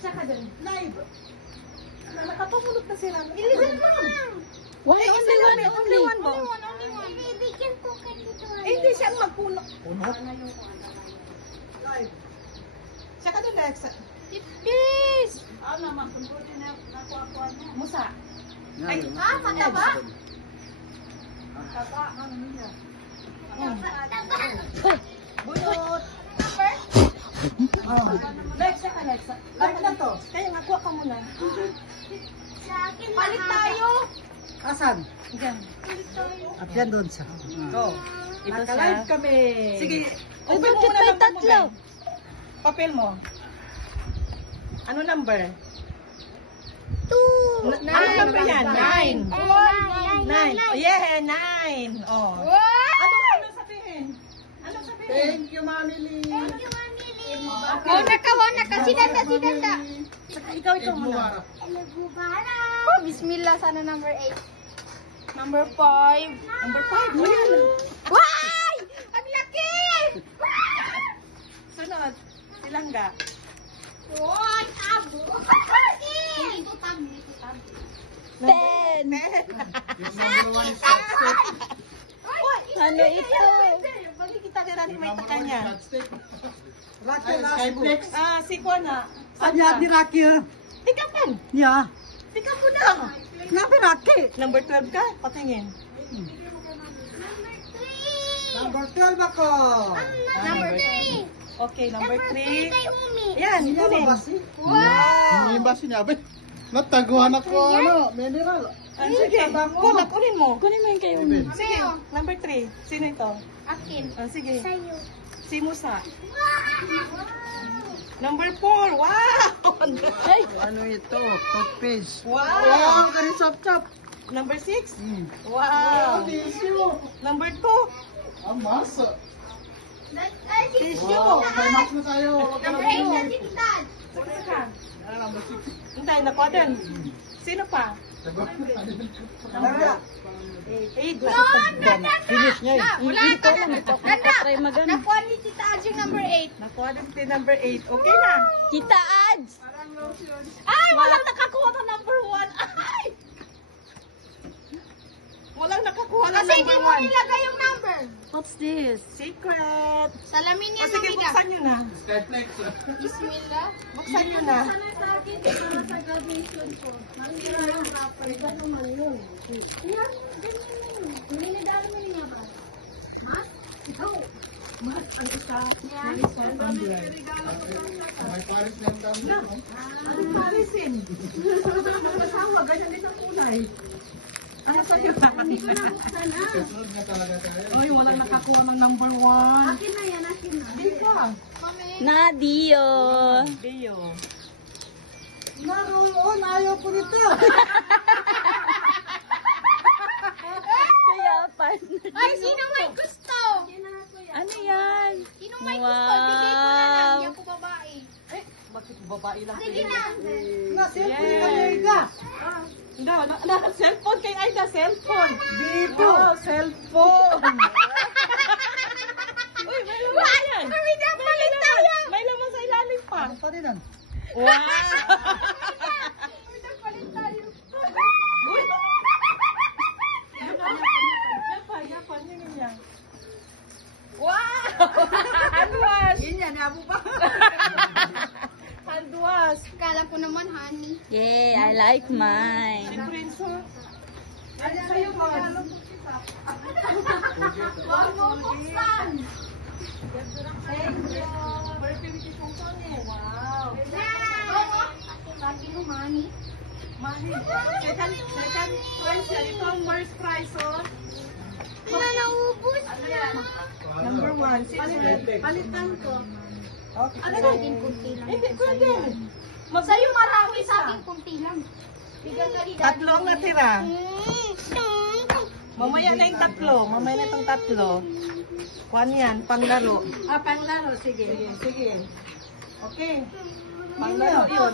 Tsaka dun. Live. Nakapamulot na sila. Ilisan mo lang. Only one mo. Bibigyan ko ka dito. Hindi siya magpuno. Punot. Live. Tsaka dun, Lex. Yes! Musa. Ay, mataba? Taba, ano niya? Bunot. Oh. Lex, tsaka Lex. Live na to. Kaya nga, kuha ka muna. Sa akin Palit tayo. Asan? Diyan. At yan doon siya. Go. Ito Naka-live sa... kami. Sige. Uy, Open mo bakit muna may ng tatlo? Papel mo. Ano number? 2. Ano number yan? 9. 9. Yeah, 9. Oh. Ano sabihin? Ano sabihin? Thank you, Mami Lee. Wana ka. Sidanda. Saka ikaw muna. Oh, bismillah. Sana number 8. Number 5. Number 5. Yan. Why! Ang laki! Sunod. Silangga. What? Abo! 10. Ano ito? Bagi kita kira ni may takanya. Rocky last book. Si Kwana. Anya di Rocky. Tikapan. Nya. Tika mo na. Nga ba Rocky? Number 12 ka? Patingin. Number 12 ako. Number 3. Okay, number 3. Kay Umi. Yan, Hindi kunin. ba si? Wow! Hindi ba sinabi? Nataguhan ako mineral. Sige, kunin mo. Kunin mo yung kayo. Sige, number 3. Sino ito? Akin. Sige, Sa'yo. si Musa. Number 4. Wow! Ay! Ano ito? Toothpaste. Wow! Wow, ganun chop-chop. Number 6. Hmm. Wow! Tissue. Number 2. Ang masa. Tissue. Wow, may mas na tayo. Number 8 na si Dad. Saka. Hintay, nakuha din. Sino pa? Dara. 8. Finish niya eh. Wala ka na. Try magana. Nakuha ni Tita Ads yung number 8. Nakuha din si number 8. Okay na. Tita Ads! Ay, walang nakakuha ng number 1. Ay! Walang nakakuha ng Kasi hindi number mo 1. nilagay yung number. What's this? Secret. Salamin niya Sige, buksan nyo na. Skyflex. Bismillah. Buksan nyo na. May paris lang kami. Ano marisin? Mag-asawa, ganyan din ang kulay. Ano sa iyo? Kasunod na talaga tayo. Ay, walang nakakuha ng number 1. Akin na yan, akin na. Dito. Nadio. Dio. Naroon, ayaw ko nito. Kaya pa. Ay, sino may gusto? Ano yan? Sino may gusto? Bigay ko na lang. Hindi ako babae. Eh, bakit babae lang? Sige na. Nasilpon ka na Ida. Hindi, cellphone kay Aida, cellphone. Dito. Oh, cellphone. Uy, may laman yan. Kami na palit tayo. May laman sa ilalim pa. Ano pa rin yan? Wow! Palit tayo. Uy! Yapan, yun yan. Wow! Handwash! Yun yan, abo pa. Handwash! Kala ko naman, honey. Yay, I like Si mine. Prince, oh. Ano sa'yo, Mars? Huwag mo buksan. Thank you. Fertility function eh. Wow. Lagi mo, honey. Mani, second prize yan. Ito ang worst prize, oh. Na naubos Ano na. yan? Number 1. Palitan ko. Okay. Ano Sa yan? akin, kunti lang. Hindi, pwede. Sa'yo marami, sa akin, kunti lang. Bigyan ka ni Daddy. Tatlo ang natira. Mamaya na yung tatlo. Mamaya na itong tatlo. Kuhan yan, panglaro. Panglaro, sige. Sige. Okay. Panglaro yun.